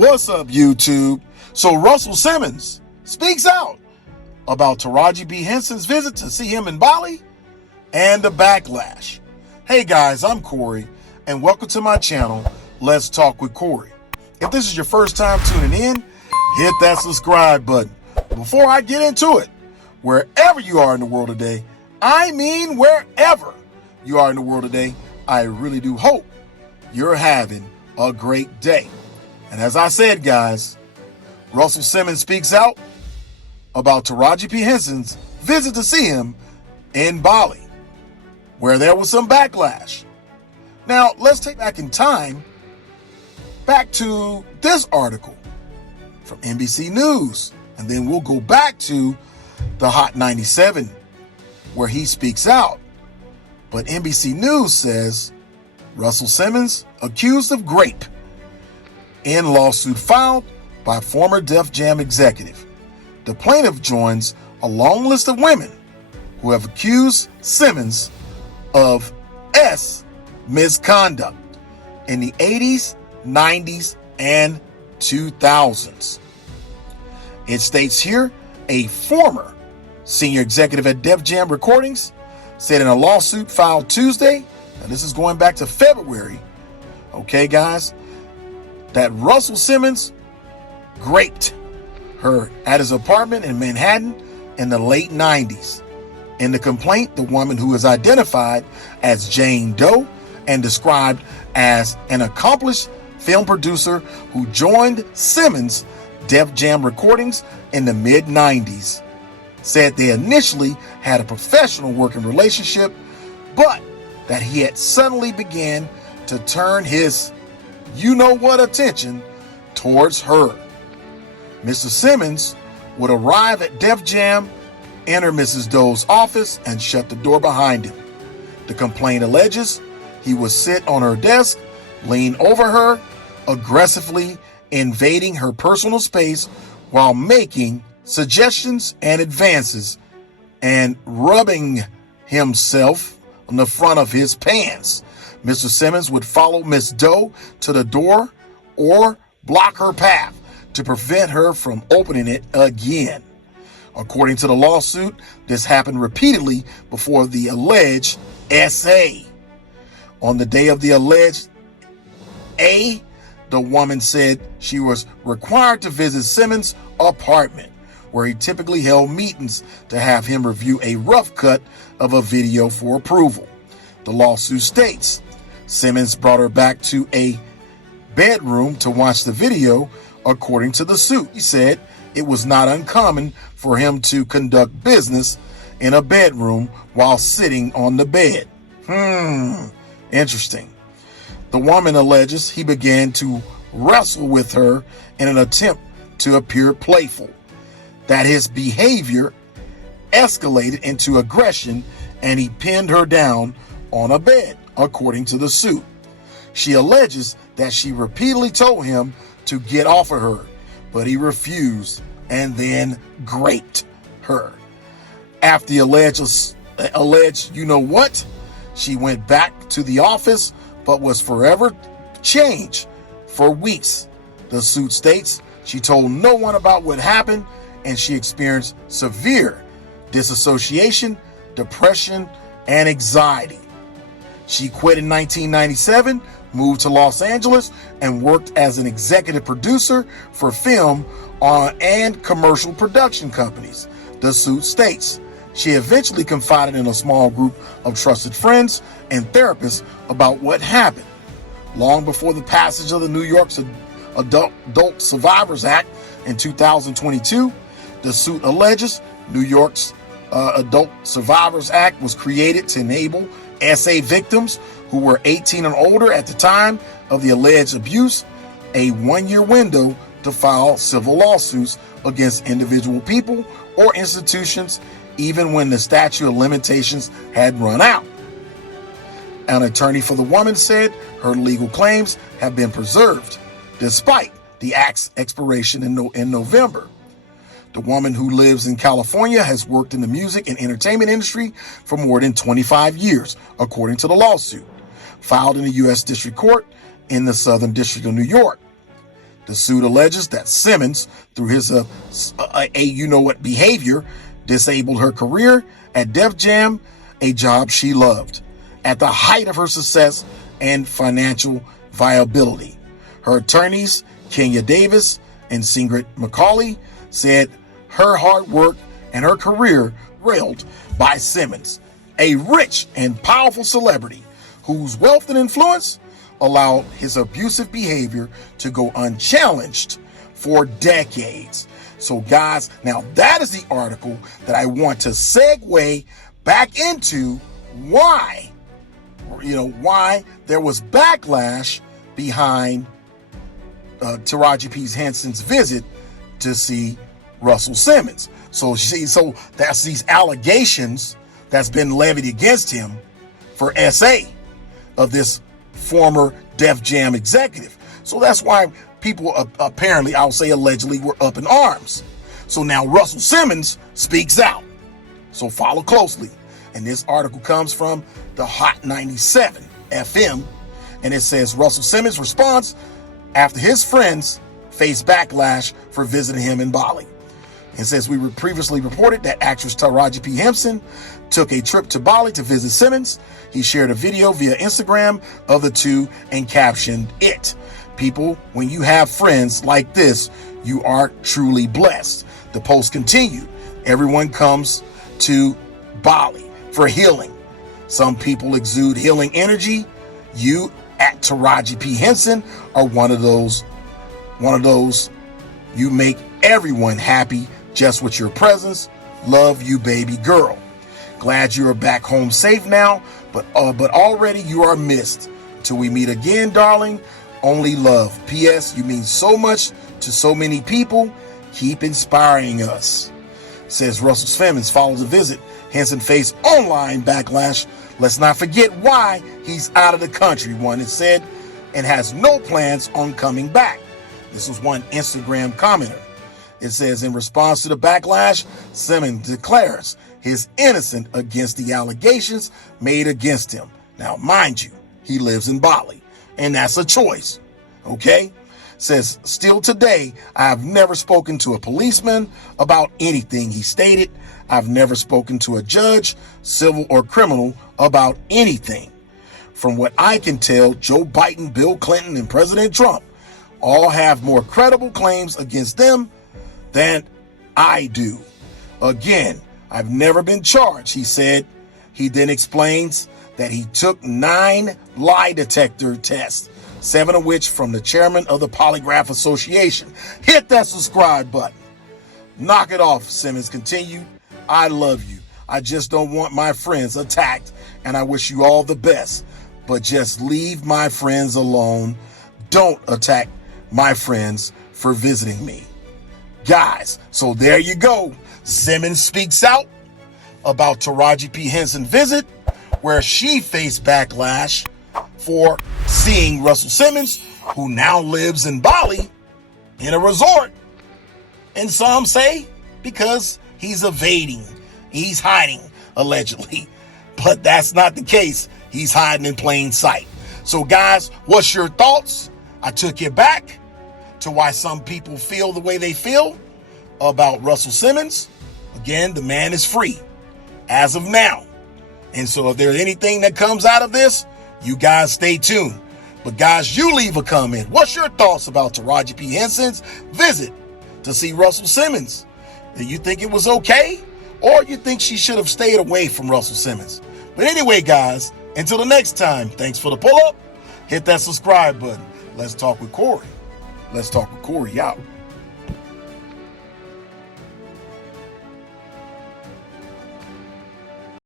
What's up, YouTube? So Russell Simmons speaks out about Taraji B. Henson's visit to see him in Bali and the backlash. Hey guys, I'm Corey, and welcome to my channel, Let's Talk with Corey. If this is your first time tuning in, hit that subscribe button. Before I get into it, wherever you are in the world today, I mean wherever you are in the world today, I really do hope you're having a great day. And as I said, guys, Russell Simmons speaks out about Taraji P. Henson's visit to see him in Bali, where there was some backlash. Now, let's take back in time, back to this article from NBC News, and then we'll go back to the Hot 97, where he speaks out. But NBC News says, Russell Simmons accused of rape in lawsuit filed by former Def Jam executive. The plaintiff joins a long list of women who have accused Simmons of misconduct in the 80s, 90s, and 2000s. It states here, a former senior executive at Def Jam Recordings said in a lawsuit filed Tuesday, and this is going back to February, okay guys, that Russell Simmons raped her at his apartment in Manhattan in the late 90s. In the complaint, the woman, who is identified as Jane Doe and described as an accomplished film producer who joined Simmons' Def Jam Recordings in the mid-90s, said they initially had a professional working relationship, but that he had suddenly began to turn his you-know-what attention towards her. Mr. Simmons would arrive at Def Jam, enter Mrs. Doe's office, and shut the door behind him. The complaint alleges he would sit on her desk, lean over her, aggressively invading her personal space while making suggestions and advances and rubbing himself on the front of his pants. Mr. Simmons would follow Miss Doe to the door or block her path to prevent her from opening it again. According to the lawsuit, this happened repeatedly before the alleged SA. On the day of the alleged A, the woman said she was required to visit Simmons' apartment, where he typically held meetings, to have him review a rough cut of a video for approval. The lawsuit states Simmons brought her back to a bedroom to watch the video. According to the suit, he said it was not uncommon for him to conduct business in a bedroom while sitting on the bed. Interesting. The woman alleges he began to wrestle with her in an attempt to appear playful, that his behavior escalated into aggression, and he pinned her down on a bed, according to the suit. She alleges that she repeatedly told him to get off of her, but he refused and then raped her. After the alleged you-know-what, she went back to the office but was forever changed for weeks. The suit states she told no one about what happened, and she experienced severe disassociation, depression, and anxiety. She quit in 1997, moved to Los Angeles, and worked as an executive producer for film and commercial production companies. The suit states she eventually confided in a small group of trusted friends and therapists about what happened. Long before the passage of the New York's Adult Survivors Act in 2022, the suit alleges New York's Adult Survivors Act was created to enable SA victims who were 18 and older at the time of the alleged abuse a one-year window to file civil lawsuits against individual people or institutions, even when the statute of limitations had run out. An attorney for the woman said her legal claims have been preserved despite the act's expiration in November. The woman, who lives in California, has worked in the music and entertainment industry for more than 25 years, according to the lawsuit, filed in the U.S. District Court in the Southern District of New York. The suit alleges that Simmons, through his behavior, disabled her career at Def Jam, a job she loved, at the height of her success and financial viability. Her attorneys, Kenya Davis and Singrid McCauley, said her hard work and her career railed by Simmons, a rich and powerful celebrity whose wealth and influence allowed his abusive behavior to go unchallenged for decades. So guys, now that is the article that I want to segue back into why there was backlash behind Taraji P. Henson's visit to see Russell Simmons. So that's these allegations that's been levied against him for SA of this former Def Jam executive. So that's why people apparently, I'll say allegedly, were up in arms. So now Russell Simmons speaks out. So follow closely. And this article comes from the Hot 97 FM. And it says Russell Simmons responds after his friends faced backlash for visiting him in Bali. It says we were previously reported that actress Taraji P. Henson took a trip to Bali to visit Simmons. He shared a video via Instagram of the two and captioned it. People, when you have friends like this, you are truly blessed. The post continued. Everyone comes to Bali for healing. Some people exude healing energy. You at Taraji P. Henson are one of those. You make everyone happy just with your presence. Love you, baby girl. Glad you are back home safe now, but already you are missed. Till we meet again, darling. Only love. P.S. You mean so much to so many people. Keep inspiring us. Says Russell Simmons follows the visit. Henson faced online backlash. Let's not forget why he's out of the country, one has said, and has no plans on coming back. This was one Instagram commenter. It says, in response to the backlash, Simmons declares his innocent against the allegations made against him. Now, mind you, he lives in Bali, and that's a choice, okay? Says, still today, I have never spoken to a policeman about anything, he stated. I've never spoken to a judge, civil or criminal, about anything. From what I can tell, Joe Biden, Bill Clinton, and President Trump all have more credible claims against them than I do. Again, I've never been charged, he said. He then explains that he took 9 lie detector tests, 7 of which from the chairman of the Polygraph Association. Hit that subscribe button. Knock it off, Simmons continued. I love you. I just don't want my friends attacked, and I wish you all the best. But just leave my friends alone. Don't attack my friends for visiting me. Guys, so there you go. Simmons speaks out about Taraji P. Henson visit, where she faced backlash for seeing Russell Simmons, who now lives in Bali in a resort. And some say because he's evading, he's hiding, allegedly. But that's not the case. He's hiding in plain sight. So guys, what's your thoughts? I took you back to why some people feel the way they feel about Russell Simmons. Again, the man is free as of now. And so if there's anything that comes out of this, you guys stay tuned. But guys, you leave a comment. What's your thoughts about Taraji P. Henson's visit to see Russell Simmons? Do you think it was okay? Or you think she should have stayed away from Russell Simmons? But anyway, guys, until the next time, thanks for the pull-up. Hit that subscribe button. Let's talk with Corey. Let's talk with Corey out.